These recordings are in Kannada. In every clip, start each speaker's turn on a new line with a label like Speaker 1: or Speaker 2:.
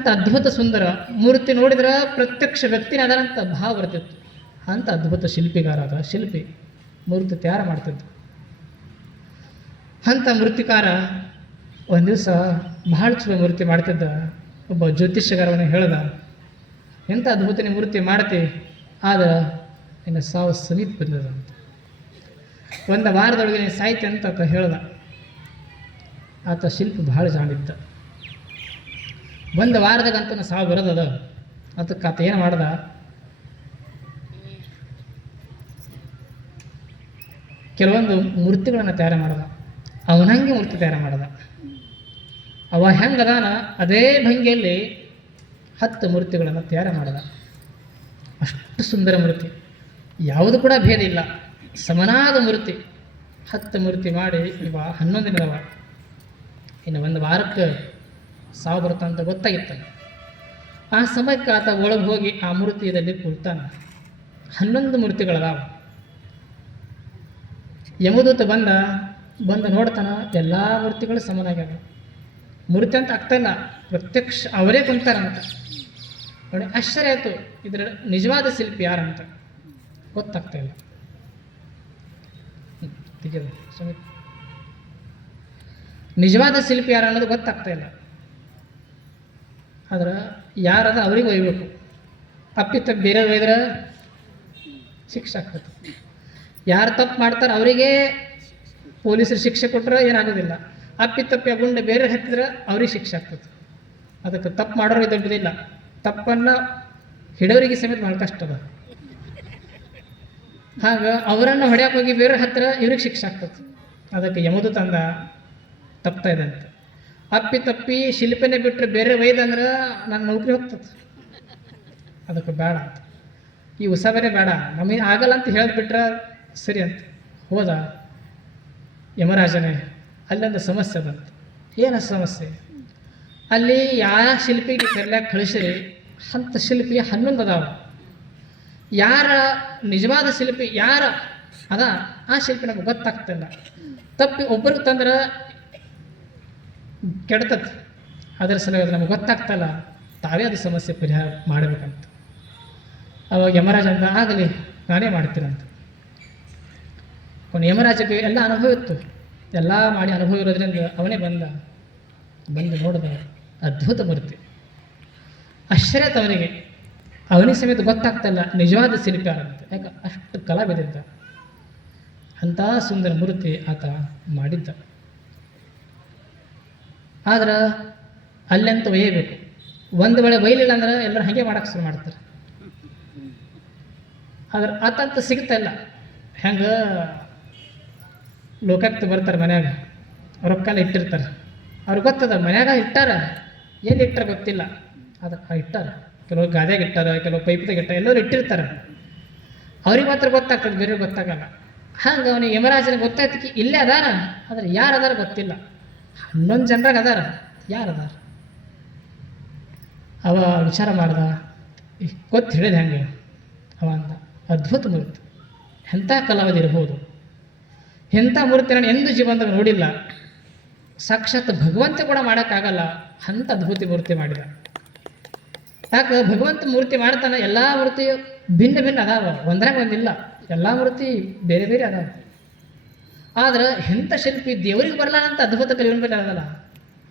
Speaker 1: ಅಂತ ಅದ್ಭುತ ಸುಂದರ ಮೂರ್ತಿ ನೋಡಿದ್ರೆ ಪ್ರತ್ಯಕ್ಷ ವ್ಯಕ್ತಿನ ಅದರಂತ ಭಾವ ಬರ್ತಿತ್ತು ಅಂತ ಅದ್ಭುತ ಶಿಲ್ಪಿಗಾರ ಅದ ಶಿಲ್ಪಿ ಮೂರ್ತಿ ತಯಾರು ಮಾಡ್ತಿದ್ದ. ಅಂತ ಮೂರ್ತಿಕಾರ ಒಂದು ದಿವಸ ಬಹಳ ಚಲೋ ಮೂರ್ತಿ ಮಾಡ್ತಿದ್ದ. ಒಬ್ಬ ಜ್ಯೋತಿಷ್ಯಗಾರವನ್ನ ಹೇಳ್ದ ಎಂಥ ಅದ್ಭುತನೇ ಮೂರ್ತಿ ಮಾಡ್ತಿ? ಆದ ಇನ್ನು ಸಾವು ಸಮೀಪ ಬಂದದ ಅಂತ. ಒಂದು ವಾರದೊಳಗೆ ಸಾಯ್ತಿ ಅಂತ ಹೇಳ್ದ. ಆತ ಶಿಲ್ಪಿ ಭಾಳ ಜಾಣಿದ್ದ ಒಂದು ವಾರದಾಗಂತೂ ಸಾವು ಬರೋದದ ಅದಕ್ಕೆ ಆತ ಏನು ಮಾಡ್ದ? ಕೆಲವೊಂದು ಮೂರ್ತಿಗಳನ್ನು ತಯಾರು ಮಾಡ್ದ. ಅವನಂಗೆ ಮೂರ್ತಿ ತಯಾರು ಮಾಡ್ದ. ಅವ ಹೆಂಗದಾನ, ಅದೇ ಭಂಗಿಯಲ್ಲಿ ಹತ್ತು ಮೂರ್ತಿಗಳನ್ನು ತಯಾರು ಮಾಡ್ದ. ಅಷ್ಟು ಸುಂದರ ಮೂರ್ತಿ. ಯಾವುದು ಕೂಡ ಭೇದ ಇಲ್ಲ. ಸಮನಾದ ಮೂರ್ತಿ. ಹತ್ತು ಮೂರ್ತಿ ಮಾಡಿ ಇವ ಹನ್ನೊಂದು ದಿನದವ ಇನ್ನು ಒಂದು ವಾರಕ್ಕೆ ಸಾವು ಬರುತ್ತ ಅಂತ ಗೊತ್ತಾಗಿತ್ತು ಆ ಸಮಯಕ್ಕೆ ಆತ ಒಳಗೆ ಹೋಗಿ ಆ ಮೂರ್ತಿಯಲ್ಲಿ ಕುಳ್ತಾನ. ಹನ್ನೊಂದು ಮೂರ್ತಿಗಳದಾವ. ಯಮದೂತ ಬಂದ, ಬಂದು ನೋಡ್ತಾನ ಎಲ್ಲ ಮೂರ್ತಿಗಳು ಸಮನಾಗ್ಯಾವ. ಮೂರ್ತಿ ಅಂತ ಆಗ್ತಾಯಿಲ್ಲ, ಪ್ರತ್ಯಕ್ಷ ಅವರೇ ಕುಂತಾರಂತ ನೋಡಿ, ಆಶ್ಚರ್ಯ ಆಯಿತು, ಇದರ ನಿಜವಾದ ಶಿಲ್ಪಿ ಯಾರಂತ ಗೊತ್ತಾಗ್ತಾ ಇಲ್ಲ ನಿಜವಾದ ಶಿಲ್ಪಿ ಯಾರು ಅನ್ನೋದು ಗೊತ್ತಾಗ್ತಾ ಇಲ್ಲ ಆದ್ರೆ ಯಾರದ ಅವ್ರಿಗೆ ಒಯ್ಬೇಕು. ಅಪ್ಪಿತ್ತ ಬೇರೆ ಒಯ್ದ್ರೆ ಶಿಕ್ಷೆ ಆಗ್ತದೆ. ಯಾರು ತಪ್ಪು ಮಾಡ್ತಾರೆ ಅವರಿಗೆ ಪೊಲೀಸರು ಶಿಕ್ಷೆ ಕೊಟ್ಟರೆ ಏನಾಗೋದಿಲ್ಲ. ಅಪ್ಪಿತಪ್ಪಿ ಗುಂಡ ಬೇರೆ ಹತ್ತಿದ್ರೆ ಅವ್ರಿಗೆ ಶಿಕ್ಷೆ ಆಗ್ತದೆ. ಅದಕ್ಕೆ ತಪ್ಪು ಮಾಡೋರಿಗೆ ದೊಡ್ಡದಿಲ್ಲ. ತಪ್ಪನ್ನು ಹಿಡೋರಿಗೆ ಸಮೇತ ಭಾಳ ಕಷ್ಟ ಅದ. ಹಾಗ ಅವರನ್ನು ಹೊಡ್ಯಾಕೆ ಹೋಗಿ ಬೇರೆ ಹತ್ತಿರ ಇವ್ರಿಗೆ ಶಿಕ್ಷೆ ಆಗ್ತದೆ. ಅದಕ್ಕೆ ಯಮದು ತಂದ ತಪ್ತಾ ಇದೆ ಅಪ್ಪಿ ತಪ್ಪಿ ಶಿಲ್ಪನೆ ಬಿಟ್ಟರೆ ಬೇರೆ ಒಯ್ದಂದ್ರೆ ನನ್ನ ನೌಕರಿ ಹೋಗ್ತದೆ. ಅದಕ್ಕೆ ಬೇಡ ಈ ಬೇರೆ ಬೇಡ. ನಮಗೆ ಆಗಲ್ಲ ಅಂತ ಹೇಳಿಬಿಟ್ರೆ ಸರಿ ಅಂತ. ಹೋದ ಯಮರಾಜನೇ, ಅಲ್ಲೊಂದು ಸಮಸ್ಯೆ ಬಂತು. ಏನು ಸಮಸ್ಯೆ? ಅಲ್ಲಿ ಯಾವ ಶಿಲ್ಪಿಗೆ ಕರ್ಲ್ಯಾಕ ಕಳಿಸಿರಿ, ಅಂಥ ಶಿಲ್ಪಿ ಹನ್ನೊಂದು ಅದಾವ. ಯಾರ ನಿಜವಾದ ಶಿಲ್ಪಿ, ಯಾರ? ಅದ, ಆ ಶಿಲ್ಪಿ ನಮಗೆ ಗೊತ್ತಾಗ್ತಿಲ್ಲ. ತಪ್ಪಿ ಒಬ್ಬರಿಗೆ ತಂದ್ರೆ ಕೆಡ್ತತ್ ಅದರ ಸಲುವಾಗಿ ನಮ್ಗೆ ಗೊತ್ತಾಗ್ತಲ್ಲ, ತಾವೇ ಅದು ಸಮಸ್ಯೆ ಪರಿಹಾರ ಮಾಡಬೇಕಂತ. ಅವಾಗ ಯಮರಾಜ ಅಂತ, ಆಗಲಿ, ನಾನೇ ಮಾಡ್ತೀನಂತ ಅವನು ಯಮರಾಜಕ್ಕೆ ಎಲ್ಲ ಅನುಭವ ಇತ್ತು. ಎಲ್ಲ ಮಾಡಿ ಅನುಭವ ಇರೋದ್ರಿಂದ ಅವನೇ ಬಂದ. ಬಂದು ನೋಡಿದ ಅದ್ಭುತ ಮೂರ್ತಿ. ಆಶ್ಚರ್ಯ ತವನಿಗೆ ಅವನಿಗೆ. ಸಮೇತ ಗೊತ್ತಾಗ್ತಲ್ಲ, ನಿಜವಾದ ಶಿಲ್ಪಿ ಅಂತ. ಯಾಕೆ, ಅಷ್ಟು ಕಲಾವಿದಿದ್ದ ಅಂಥ ಸುಂದರ ಮೂರ್ತಿ ಆತ ಮಾಡಿದ್ದ. ಆದ್ರೆ ಅಲ್ಲಂತ ಒಯ್ಯಬೇಕು. ಒಂದು ವೇಳೆ ಒಯ್ಲಿಲ್ಲ ಅಂದ್ರೆ ಎಲ್ಲರೂ ಹಾಗೆ ಮಾಡಕ್ಕೆ ಶುರು ಮಾಡ್ತಾರೆ. ಆದ್ರೆ ಆತಂತ ಸಿಗ್ತಾಯಿಲ್ಲ ಹೆಂಗೆ? ಲೋಕಕ್ಕೆ ಬರ್ತಾರೆ ಮನ್ಯಾಗ. ರೊಕ್ಕಲ್ಲ ಇಟ್ಟಿರ್ತಾರೆ. ಅವ್ರಿಗೆ ಗೊತ್ತದ, ಮನ್ಯಾಗ ಇಟ್ಟಾರ? ಏನು ಇಟ್ಟಾರ ಗೊತ್ತಿಲ್ಲ. ಅದು ಇಟ್ಟಾರ. ಕೆಲವು ಗಾದ್ಯಾಗ ಇಟ್ಟಾರ, ಕೆಲವು ಪೈಪ್ದಾಗ ಇಟ್ಟಾರ, ಎಲ್ಲರೂ ಇಟ್ಟಿರ್ತಾರೆ. ಅವ್ರಿಗೆ ಮಾತ್ರ ಗೊತ್ತಾಗ್ತದೆ ಬೇರೆ ಗೊತ್ತಾಗಲ್ಲ. ಹಂಗೆ ಅವನಿಗೆ ಯಮರಾಜನಿಗೆ ಗೊತ್ತಾಯ್ತು ಇಲ್ಲೇ ಅದಾರ. ಆದ್ರೆ ಯಾರು ಅದಾರ ಗೊತ್ತಿಲ್ಲ. ಹನ್ನೊಂದು ಜನರಾಗ ಅದಾರ. ಯಾರು ಅದಾರ? ಅವ ವಿಚಾರ ಮಾಡ್ದ ಗೊತ್ತು ಹೇಳಿದ ಹೆಂಗೆ? ಅವ ಅಂದ, ಅದ್ಭುತ ಮೂರ್ತಿ. ಎಂಥ ಕಲಾವಿದಿರ್ಬೋದು ಎಂಥ ಮೂರ್ತಿ ನಾನು ಎಂದೂ ಜೀವನದಾಗ ನೋಡಿಲ್ಲ. ಸಾಕ್ಷಾತ್ ಭಗವಂತ ಕೂಡ ಮಾಡೋಕ್ಕಾಗಲ್ಲ. ಅಂಥ ಅದ್ಭುತ ಮೂರ್ತಿ ಮಾಡಿದ. ಯಾಕೆ, ಭಗವಂತ ಮೂರ್ತಿ ಮಾಡ್ತಾನೆ, ಎಲ್ಲ ಮೂರ್ತಿ ಭಿನ್ನ ಭಿನ್ನ ಅದಾವ. ಒಂದ್ರಾಗ ಒಂದಿಲ್ಲ. ಎಲ್ಲ ಮೂರ್ತಿ ಬೇರೆ ಬೇರೆ ಅದಾವ. ಆದ್ರೆ ಎಂಥ ಶಿಲ್ಪಿ ದೇವರಿಗೆ ಬರಲಾರಂತ ಅದ್ಭುತ ಕಲೆ ಮೇಲೆ ಆಗಲ್ಲ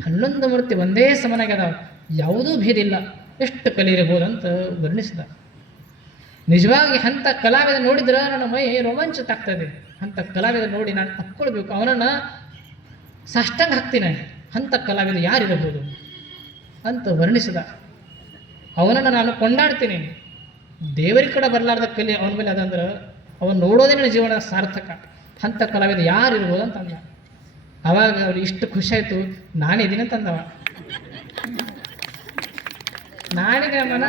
Speaker 1: ಹನ್ನೊಂದು ಮೂರ್ತಿ ಒಂದೇ ಸಮನಾಗಿ ಅದಾವ. ಯಾವುದೂ ಭೇದಿಲ್ಲ ಎಷ್ಟು ಕಲೆ ಇರಬಹುದು ಅಂತ ವರ್ಣಿಸಿದ. ನಿಜವಾಗಿ ಅಂಥ ಕಲಾವಿದ ನೋಡಿದ್ರೆ ನನ್ನ ಮೈ ರೋಮಾಂಚಿತ ಆಗ್ತದೆ. ಅಂಥ ಕಲಾವಿದ ನೋಡಿ ನಾನು ಅಪ್ಕೊಳ್ಬೇಕು ಅವನನ್ನು ಸಾಷ್ಟಾಂಗ ಹಾಕ್ತೀನಿ. ಅಂಥ ಕಲಾವಿದ ಯಾರಿರಬಹುದು? ಅಂತ ವರ್ಣಿಸಿದ. ಅವನನ್ನು ನಾನು ಕೊಂಡಾಡ್ತೀನಿ. ದೇವರಿಗೆ ಕಡೆ ಬರಲಾರ್ದ ಕಲಿ ಅವನ ಮೇಲೆ ಅದಂದ್ರೆ ಅವನು ನೋಡೋದೇ ನನ್ನ ಜೀವನದ ಸಾರ್ಥಕ. ಅಂಥ ಕಲಾವಿದ ಯಾರು ಇರ್ಬೋದು ಅಂತ ಅಂದ ಅವಾಗ ಅವ್ರಿಗೆ ಇಷ್ಟು ಖುಷಿ ಆಯಿತು, ನಾನೇ ಇದೀನಿ ಅಂತಂದವ ನಾನಿಗೆ ಮನ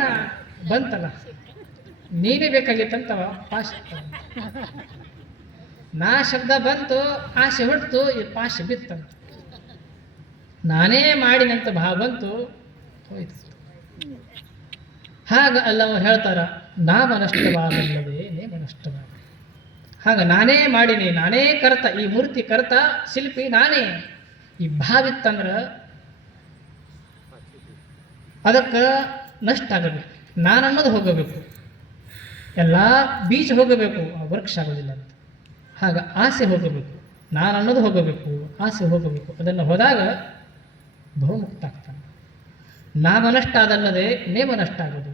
Speaker 1: ಬಂತಲ್ಲ. ನೀನೇ ಬೇಕಾಗಿತ್ತಂತವ ಪಾಶ. ನಾ ಶಬ್ದ ಬಂತು, ಆಸೆ ಹೊಡ್ತು ಈ ಪಾಶ ಬಿತ್ತಂತ. ನಾನೇ ಮಾಡಿನಂತ ಭಾವ ಬಂತು, ಹೋಯ್ತು. ಹಾಗ ಅಲ್ಲ ಅವ್ರು ಹೇಳ್ತಾರ, ನೀ ನೇಮನಷ್ಟವಾಗ ಹಾಗ ನಾನೇ ಮಾಡೀನಿ, ನಾನೇ ಕರ್ತ, ಈ ಮೂರ್ತಿ ಕರ್ತ, ಶಿಲ್ಪಿ ನಾನೇ. ಈ ಭಾವಿತ್ತಂದ್ರ ಅದಕ್ಕೆ ನಷ್ಟ ಆಗಬೇಕು, ನಾನು ಅನ್ನೋದು ಹೋಗಬೇಕು. ಎಲ್ಲ ಬೀಜ ಹೋಗಬೇಕು, ಆ ವೃಕ್ಷ ಆಗೋದಿಲ್ಲ ಅಂತ. ಹಾಗೆ ಆಸೆ ಹೋಗಬೇಕು, ನಾನು ಅನ್ನೋದು ಹೋಗಬೇಕು, ಆಸೆ ಹೋಗಬೇಕು. ಅದನ್ನು ಹೋದಾಗ ಬಹುಮುಕ್ತ ಆಗ್ತಾನೆ. ನಾಮ ನಷ್ಟ ಅದಲ್ಲದೆ ನೇಮ ನಷ್ಟ ಆಗೋದು.